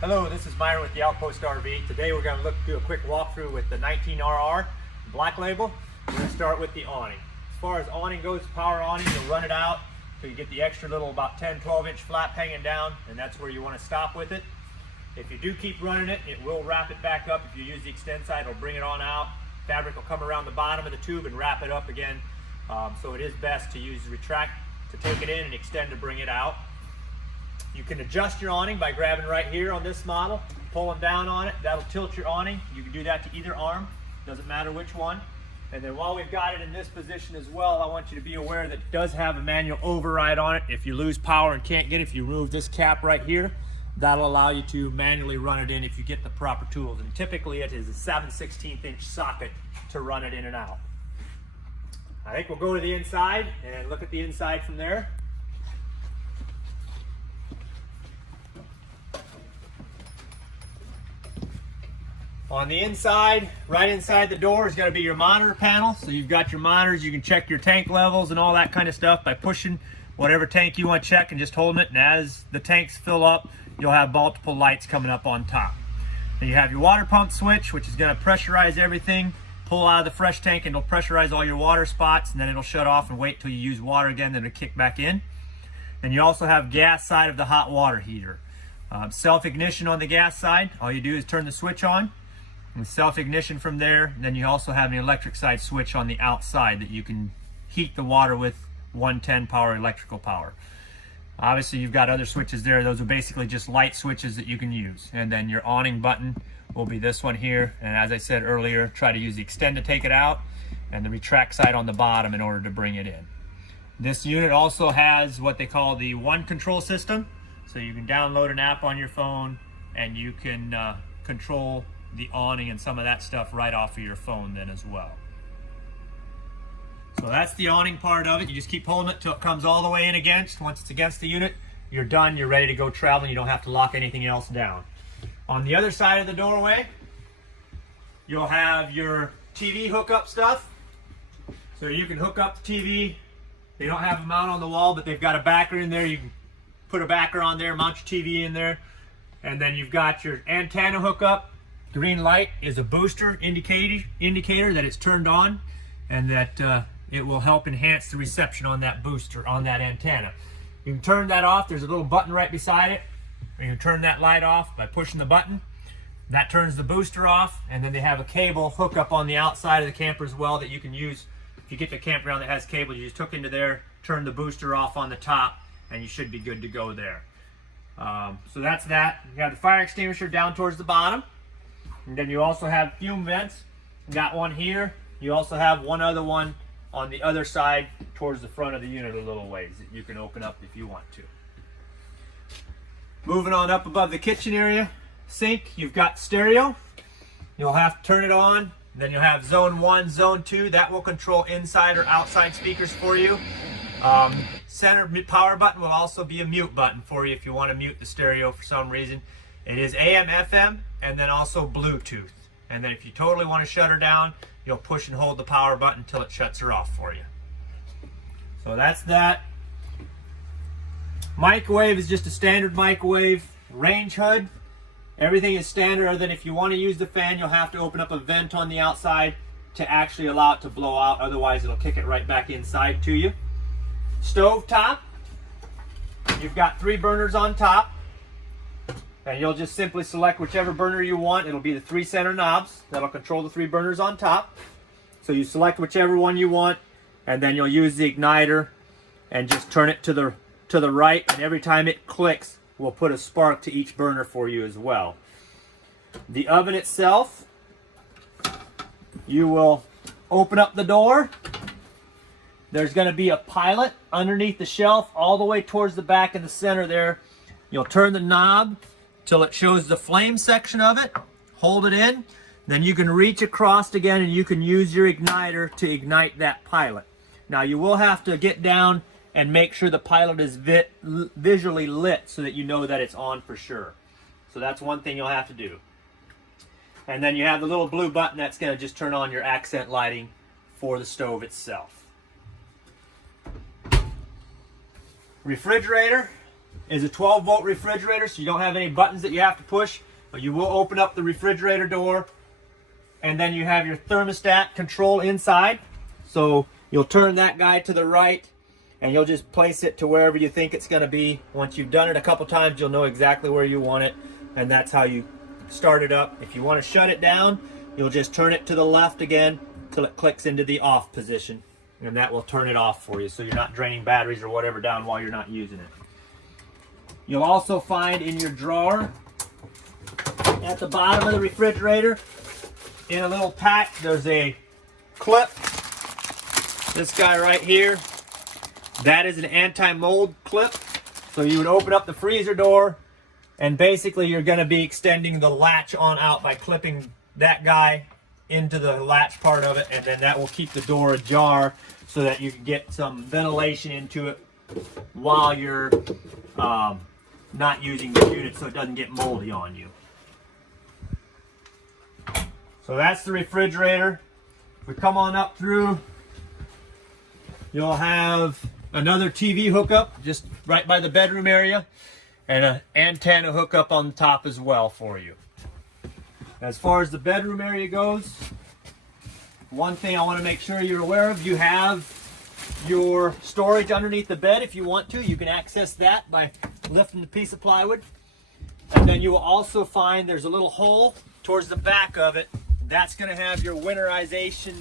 Hello, this is Myron with the Outpost RV. Today we're going to do a quick walkthrough with the 19RR Black Label. We're going to start with the awning. As far as awning goes, power awning, you'll run it out till you get the extra little about 10-12 inch flap hanging down, and that's where you want to stop with it. If you do keep running it, it will wrap it back up. If you use the extend side, it'll bring it on out. Fabric will come around the bottom of the tube and wrap it up again. So it is best to use retract to take it in and extend to bring it out. You can adjust your awning by grabbing right here on this model, pulling down on it. That'll tilt your awning. You can do that to either arm, doesn't matter which one. And then while we've got it in this position as well, I want you to be aware that it does have a manual override on it. If you lose power and can't get it, if you remove this cap right here, that'll allow you to manually run it in if you get the proper tools. And typically it is a 7/16 inch socket to run it in and out. I think we'll go to the inside and look at the inside from there. On the inside, right inside the door is going to be your monitor panel. So you've got your monitors, you can check your tank levels and all that kind of stuff by pushing whatever tank you want to check and just holding it. And as the tanks fill up, you'll have multiple lights coming up on top. Then you have your water pump switch, which is going to pressurize everything, pull out of the fresh tank, and it'll pressurize all your water spots, and then it'll shut off and wait till you use water again, then it'll kick back in. And you also have gas side of the hot water heater. Self-ignition on the gas side, all you do is turn the switch on. And self-ignition from there. And then you also have an electric side switch on the outside that you can heat the water with 110 power electrical power. Obviously you've got other switches there. Those are basically just light switches that you can use. And then your awning button will be this one here. And as I said earlier, try to use the extend to take it out and the retract side on the bottom in order to bring it in. This unit also has what they call the One Control system. So you can download an app on your phone and you can control the awning and some of that stuff right off of your phone then as well. So that's the awning part of it. You just keep holding it till it comes all the way in against. Once it's against the unit, you're done, you're ready to go traveling. You don't have to lock anything else down. On the other side of the doorway, you'll have your TV hookup stuff. So you can hook up the TV. They don't have a mount on the wall, but they've got a backer in there. You can put a backer on there, mount your TV in there. And then you've got your antenna hookup. Green light is a booster indicator that it's turned on, and that it will help enhance the reception on that booster, on that antenna. You can turn that off. There's a little button right beside it. You can turn that light off by pushing the button. That turns the booster off, and then they have a cable hookup on the outside of the camper as well that you can use. If you get the campground that has cable, you just hook into there, turn the booster off on the top, and you should be good to go there. So that's that. You have the fire extinguisher down towards the bottom. And then you also have fume vents. You got one here. You also have one other one on the other side towards the front of the unit a little ways that you can open up if you want to. Moving on up above the kitchen area sink, you've got stereo. You'll have to turn it on. Then you'll have zone 1, zone 2. That will control inside or outside speakers for you. Center power button will also be a mute button for you if you want to mute the stereo for some reason. It is AM, FM, and then also Bluetooth. And then if you totally want to shut her down, you'll push and hold the power button until it shuts her off for you. So that's that. Microwave is just a standard microwave. Range hood, everything is standard, other than if you want to use the fan, you'll have to open up a vent on the outside to actually allow it to blow out. Otherwise, it'll kick it right back inside to you. Stovetop, you've got 3 burners on top. And you'll just simply select whichever burner you want. It'll be the 3 center knobs that'll control the 3 burners on top. So you select whichever one you want, and then you'll use the igniter and just turn it to the right, and every time it clicks, we'll put a spark to each burner for you as well. The oven itself, you will open up the door. There's going to be a pilot underneath the shelf all the way towards the back in the center there. You'll turn the knob till it shows the flame section of it. Hold it in. Then you can reach across again and you can use your igniter to ignite that pilot. Now you will have to get down and make sure the pilot is visually lit so that you know that it's on for sure. So that's one thing you'll have to do. And then you have the little blue button that's going to just turn on your accent lighting for the stove itself. Refrigerator. is a 12-volt refrigerator, so you don't have any buttons that you have to push, but you will open up the refrigerator door, and then you have your thermostat control inside. So you'll turn that guy to the right, and you'll just place it to wherever you think it's going to be. Once you've done it a couple times, you'll know exactly where you want it, and that's how you start it up. If you want to shut it down, you'll just turn it to the left again till it clicks into the off position, and that will turn it off for you, so you're not draining batteries or whatever down while you're not using it. You'll also find in your drawer at the bottom of the refrigerator, in a little pack, there's a clip. This guy right here, that is an anti-mold clip. So you would open up the freezer door, and basically you're going to be extending the latch on out by clipping that guy into the latch part of it, and then that will keep the door ajar so that you can get some ventilation into it while you're not using the unit, so it doesn't get moldy on you. So that's the refrigerator. If we come on up through, you'll have another TV hookup just right by the bedroom area, and an antenna hookup on the top as well for you. As far as the bedroom area goes, one thing I want to make sure you're aware of, you have your storage underneath the bed. If you want to, you can access that by lifting the piece of plywood. And then you will also find there's a little hole towards the back of it. That's going to have your winterization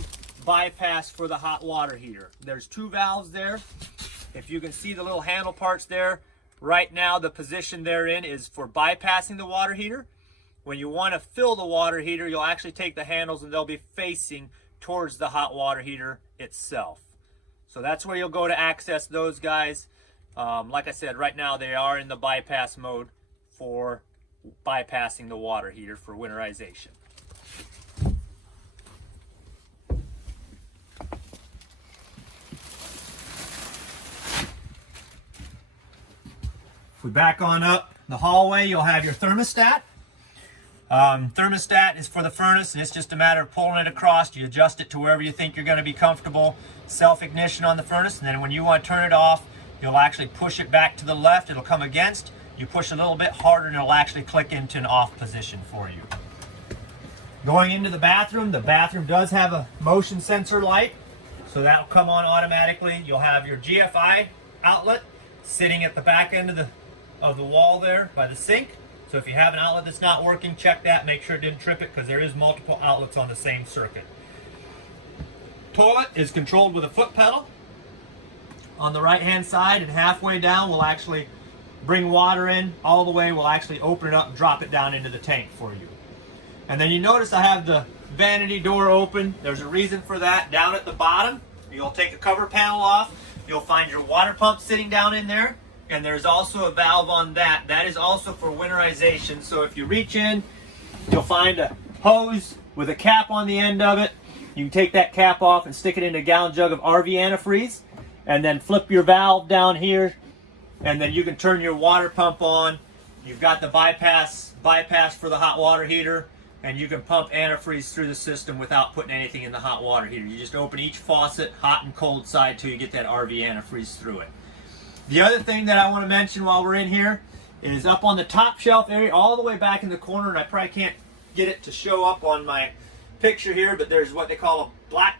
bypass for the hot water heater. There's two valves there. If you can see the little handle parts there, right now the position they're in is for bypassing the water heater. When you want to fill the water heater, you'll actually take the handles and they'll be facing towards the hot water heater itself. So that's where you'll go to access those guys. Like I said, right now they are in the bypass mode for bypassing the water heater for winterization. If we back on up the hallway, you'll have your thermostat. Thermostat is for the furnace, and it's just a matter of pulling it across. You adjust it to wherever you think you're going to be comfortable. Self-ignition on the furnace, and then when you want to turn it off, you'll actually push it back to the left. It'll come against. You push a little bit harder, and it'll actually click into an off position for you. Going into the bathroom does have a motion sensor light, so that'll come on automatically. You'll have your GFI outlet sitting at the back end of the wall there by the sink. So if you have an outlet that's not working, check that, make sure it didn't trip it, because there is multiple outlets on the same circuit. Toilet is controlled with a foot pedal. On the right hand side and halfway down, we'll actually bring water in all the way. We'll actually open it up and drop it down into the tank for you. And then you notice I have the vanity door open. There's a reason for that. Down at the bottom, you'll take the cover panel off. You'll find your water pump sitting down in there. And there's also a valve on that. That is also for winterization. So if you reach in, you'll find a hose with a cap on the end of it. You can take that cap off and stick it in a gallon jug of RV antifreeze, and then flip your valve down here, and then you can turn your water pump on. You've got the bypass for the hot water heater, and you can pump antifreeze through the system without putting anything in the hot water heater. You just open each faucet, hot and cold side, till you get that RV antifreeze through it. The other thing that I want to mention while we're in here is up on the top shelf area, all the way back in the corner, and I probably can't get it to show up on my picture here, but there's what they call a black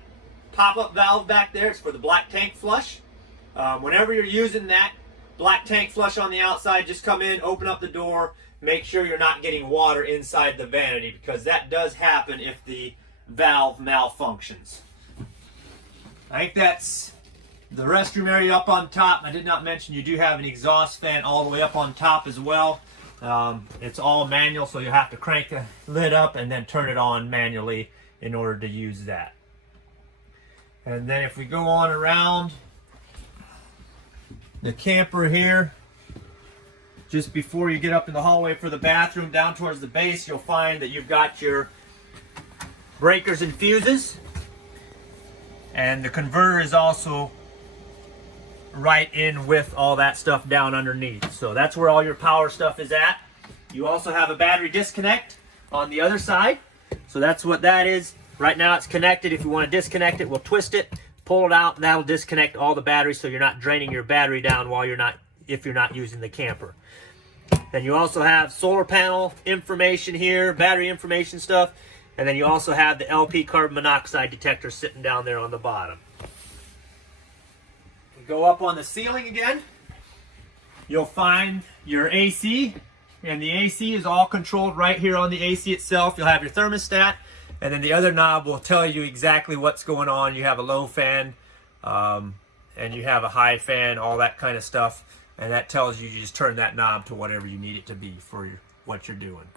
pop-up valve back there. It's for the black tank flush. Whenever you're using that black tank flush on the outside, just come in, open up the door, make sure you're not getting water inside the vanity, because that does happen if the valve malfunctions. I think that's the restroom area up on top. I did not mention you do have an exhaust fan all the way up on top as well. It's all manual, so you have to crank the lid up and then turn it on manually in order to use that. And then if we go on around the camper here, just before you get up in the hallway for the bathroom, down towards the base, you'll find that you've got your breakers and fuses, and the converter is also right in with all that stuff down underneath. So that's where all your power stuff is at. You also have a battery disconnect on the other side. So that's what that is. Right now it's connected. If you want to disconnect it, we'll twist it, pull it out, and that'll disconnect all the batteries, so you're not draining your battery down while you're not if you're not using the camper. Then you also have solar panel information here, battery information stuff, and then you also have the LP carbon monoxide detector sitting down there on the bottom. Go up on the ceiling again, you'll find your AC, and the AC is all controlled right here on the AC itself. You'll have your thermostat, and then the other knob will tell you exactly what's going on. You have a low fan, and you have a high fan, all that kind of stuff, and that tells you just turn that knob to whatever you need it to be for what you're doing.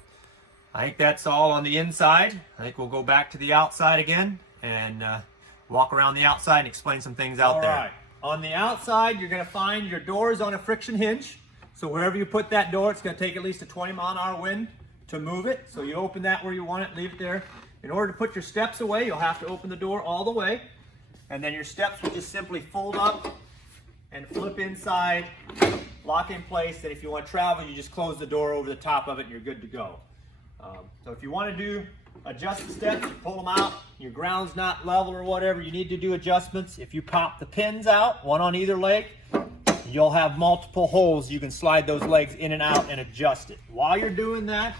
I think that's all on the inside. I think we'll go back to the outside again and walk around the outside and explain some things out there. All right. On the outside, you're going to find your doors on a friction hinge. So wherever you put that door, it's going to take at least a 20-mile-an-hour wind to move it. So you open that where you want it, leave it there. In order to put your steps away, you'll have to open the door all the way. And then your steps will just simply fold up and flip inside, lock in place. And if you want to travel, you just close the door over the top of it and you're good to go. So if you want to adjust the steps, you pull them out, your ground's not level or whatever, you need to do adjustments. If you pop the pins out, one on either leg, you'll have multiple holes. You can slide those legs in and out and adjust it. While you're doing that,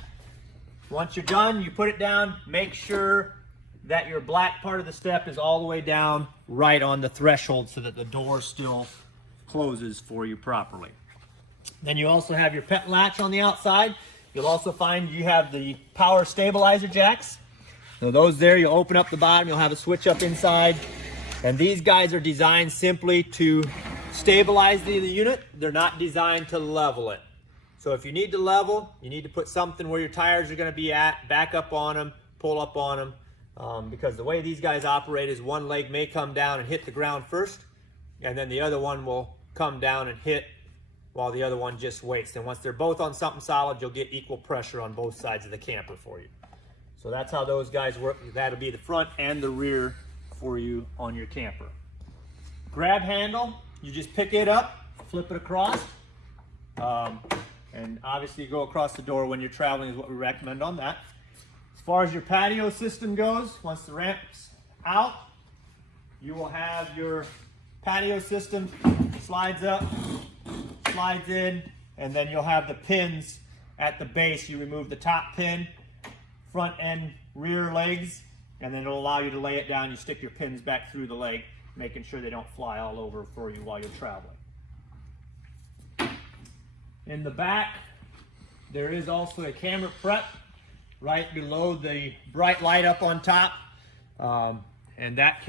once you're done, you put it down, make sure that your black part of the step is all the way down right on the threshold so that the door still closes for you properly. Then you also have your pet latch on the outside. You'll also find you have the power stabilizer jacks. So those there, you'll open up the bottom, you'll have a switch up inside. And these guys are designed simply to stabilize the unit. They're not designed to level it. So if you need to level, you need to put something where your tires are going to be at, back up on them, pull up on them. Because the way these guys operate is one leg may come down and hit the ground first, and then the other one will come down and hit while the other one just waits. And once they're both on something solid, you'll get equal pressure on both sides of the camper for you. So that's how those guys work. That'll be the front and the rear for you on your camper. Grab handle, you just pick it up, flip it across, and obviously go across the door when you're traveling is what we recommend on that. As far as your patio system goes, once the ramp's out, you will have your patio system slides up, slides in, and then you'll have the pins at the base. You remove the top pin, front and rear legs, and then it'll allow you to lay it down. You stick your pins back through the leg, making sure they don't fly all over for you while you're traveling. In the back, there is also a camera prep right below the bright light up on top. And that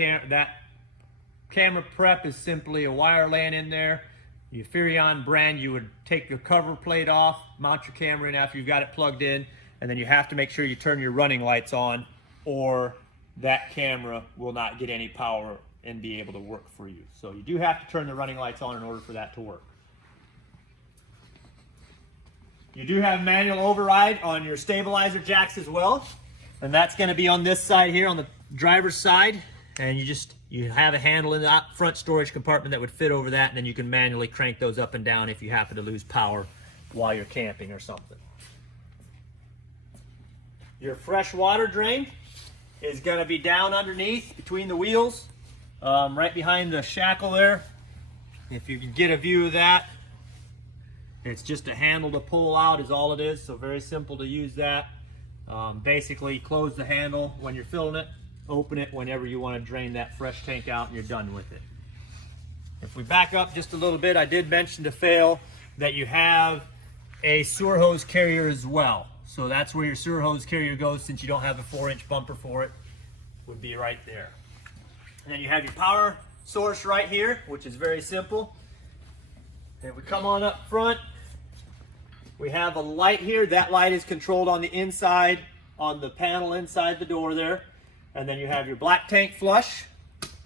camera prep is simply a wire laying in there. Your Furrion brand, you would take your cover plate off, mount your camera in after you've got it plugged in, and then you have to make sure you turn your running lights on, or that camera will not get any power and be able to work for you. So you do have to turn the running lights on in order for that to work. You do have manual override on your stabilizer jacks as well, and that's going to be on this side here on the driver's side, and you have a handle in the front storage compartment that would fit over that, and then you can manually crank those up and down if you happen to lose power while you're camping or something. Your fresh water drain is going to be down underneath between the wheels, right behind the shackle there. If you can get a view of that, it's just a handle to pull out is all it is, so very simple to use that. Basically close the handle when you're filling it, open it whenever you want to drain that fresh tank out, and you're done with it. If we back up just a little bit, I did mention to Fail that you have a sewer hose carrier as well. So that's where your sewer hose carrier goes, since you don't have a 4-inch bumper for it, would be right there. And then you have your power source right here, which is very simple. And we come on up front, we have a light here. That light is controlled on the inside, on the panel inside the door there. And then you have your black tank flush.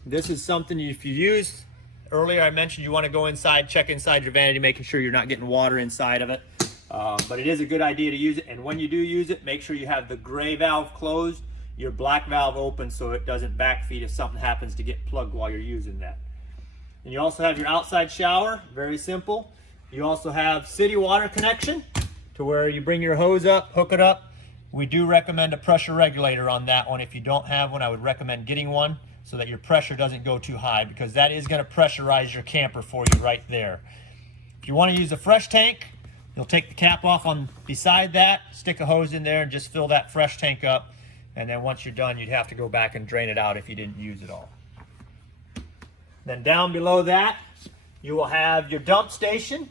This is something if you use, earlier I mentioned you want to go inside, check inside your vanity, making sure you're not getting water inside of it. But it is a good idea to use it. And when you do use it, make sure you have the gray valve closed, your black valve open, so it doesn't backfeed if something happens to get plugged while you're using that. And you also have your outside shower, very simple. You also have city water connection to where you bring your hose up, hook it up. We do recommend a pressure regulator on that one. If you don't have one, I would recommend getting one so that your pressure doesn't go too high, because that is going to pressurize your camper for you right there. If If you want to use a fresh tank, you'll take the cap off on beside that, stick a hose in there, and just fill that fresh tank up. And then once you're done, you'd have to go back and drain it out if you didn't use it all. Then down below that, you will have your dump station,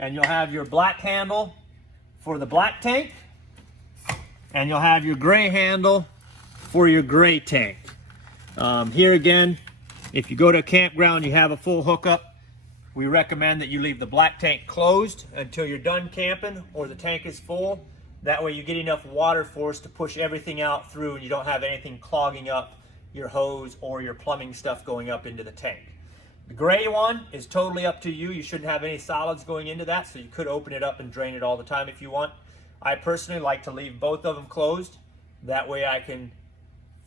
and you'll have your black handle for the black tank, and you'll have your gray handle for your gray tank. Here again, if you go to a campground, you have a full hookup, we recommend that you leave the black tank closed until you're done camping or the tank is full. That way you get enough water force to push everything out through and you don't have anything clogging up your hose or your plumbing stuff going up into the tank. The gray one is totally up to you. You shouldn't have any solids going into that, so you could open it up and drain it all the time if you want. I personally like to leave both of them closed. That way I can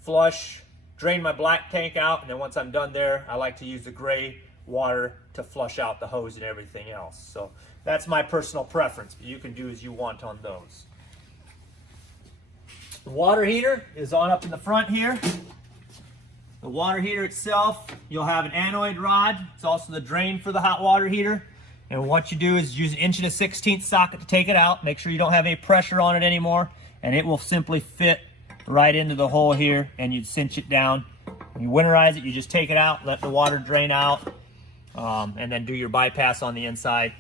flush, drain my black tank out, and then once I'm done there, I like to use the gray water to flush out the hose and everything else. So that's my personal preference, but you can do as you want on those. The water heater is on up in the front here. The water heater itself, you'll have an anoid rod. It's also the drain for the hot water heater. And what you do is use an 1/16" socket to take it out. Make sure you don't have any pressure on it anymore, and it will simply fit right into the hole here, and you'd cinch it down. When you winterize it, you just take it out, let the water drain out, and then do your bypass on the inside.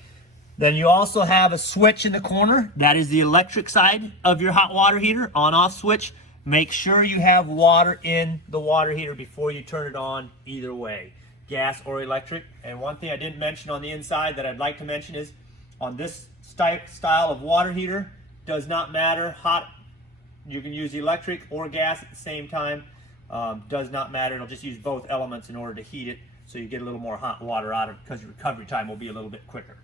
Then you also have a switch in the corner. That is the electric side of your hot water heater, on-off switch. Make sure you have water in the water heater before you turn it on, either way, gas or electric. And one thing I didn't mention on the inside that I'd like to mention is on this style of water heater, does not matter, hot, you can use electric or gas at the same time, does not matter. It'll just use both elements in order to heat it so you get a little more hot water out of it because your recovery time will be a little bit quicker.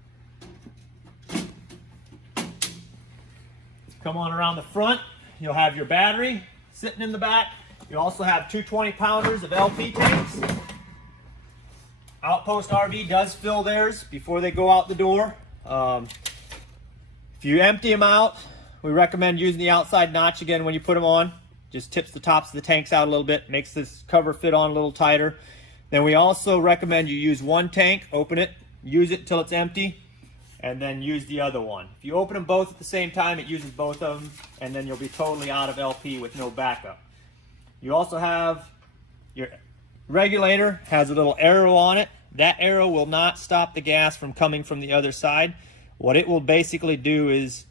Come on around the front, you'll have your battery sitting in the back. You also have two 20-pounders of LP tanks. Outpost RV does fill theirs before they go out the door. If you empty them out, we recommend using the outside notch again when you put them on. Just tips the tops of the tanks out a little bit, makes this cover fit on a little tighter. Then we also recommend you use one tank, open it, use it till it's empty, and then use the other one. If you open them both at the same time, it uses both of them, and then you'll be totally out of LP with no backup. You also have your regulator, has a little arrow on it. That arrow will not stop the gas from coming from the other side. What it will basically do is,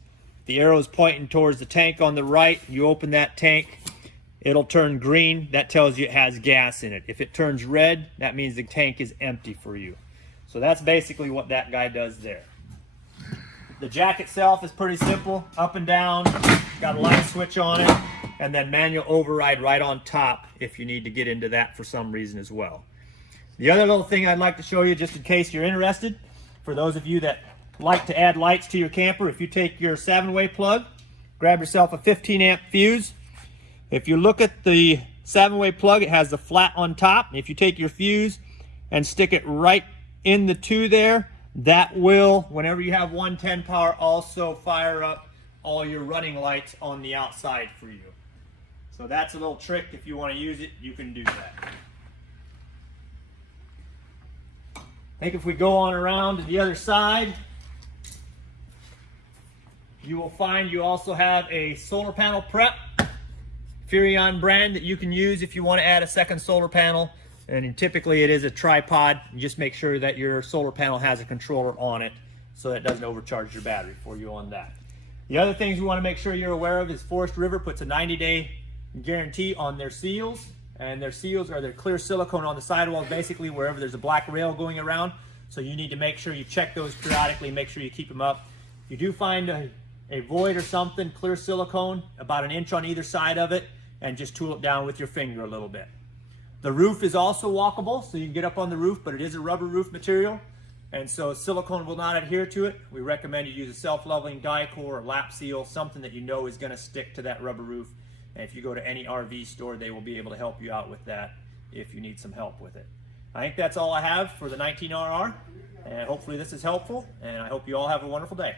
the arrow is pointing towards the tank on the right, you open that tank, it'll turn green, that tells you it has gas in it. If it turns red, that means the tank is empty for you. So that's basically what that guy does there. The jack itself is pretty simple, up and down, got a light switch on it, and then manual override right on top if you need to get into that for some reason as well. The other little thing I'd like to show you, just in case you're interested, for those of you that like to add lights to your camper, if you take your 7-way plug, grab yourself a 15-amp fuse. If you look at the 7-way plug, it has the flat on top. If you take your fuse and stick it right in the 2 there, that will, whenever you have 110 power, also fire up all your running lights on the outside for you. So that's a little trick. If you want to use it, you can do that. I think if we go on around to the other side, you will find you also have a solar panel prep, Furrion brand, that you can use if you want to add a second solar panel. And typically it is a tripod. You just make sure that your solar panel has a controller on it so that it doesn't overcharge your battery for you on that. The other things you want to make sure you're aware of is Forest River puts a 90-day guarantee on their seals. And their seals are their clear silicone on the sidewalls, basically wherever there's a black rail going around. So you need to make sure you check those periodically, make sure you keep them up. If you do find a void or something, clear silicone, about 1 inch on either side of it, and just tool it down with your finger a little bit. The roof is also walkable, so you can get up on the roof, but it is a rubber roof material, and so silicone will not adhere to it. We recommend you use a self-leveling Dicor or lap seal, something that you know is going to stick to that rubber roof. And if you go to any RV store, they will be able to help you out with that if you need some help with it. I think that's all I have for the 19RR, and hopefully this is helpful, and I hope you all have a wonderful day.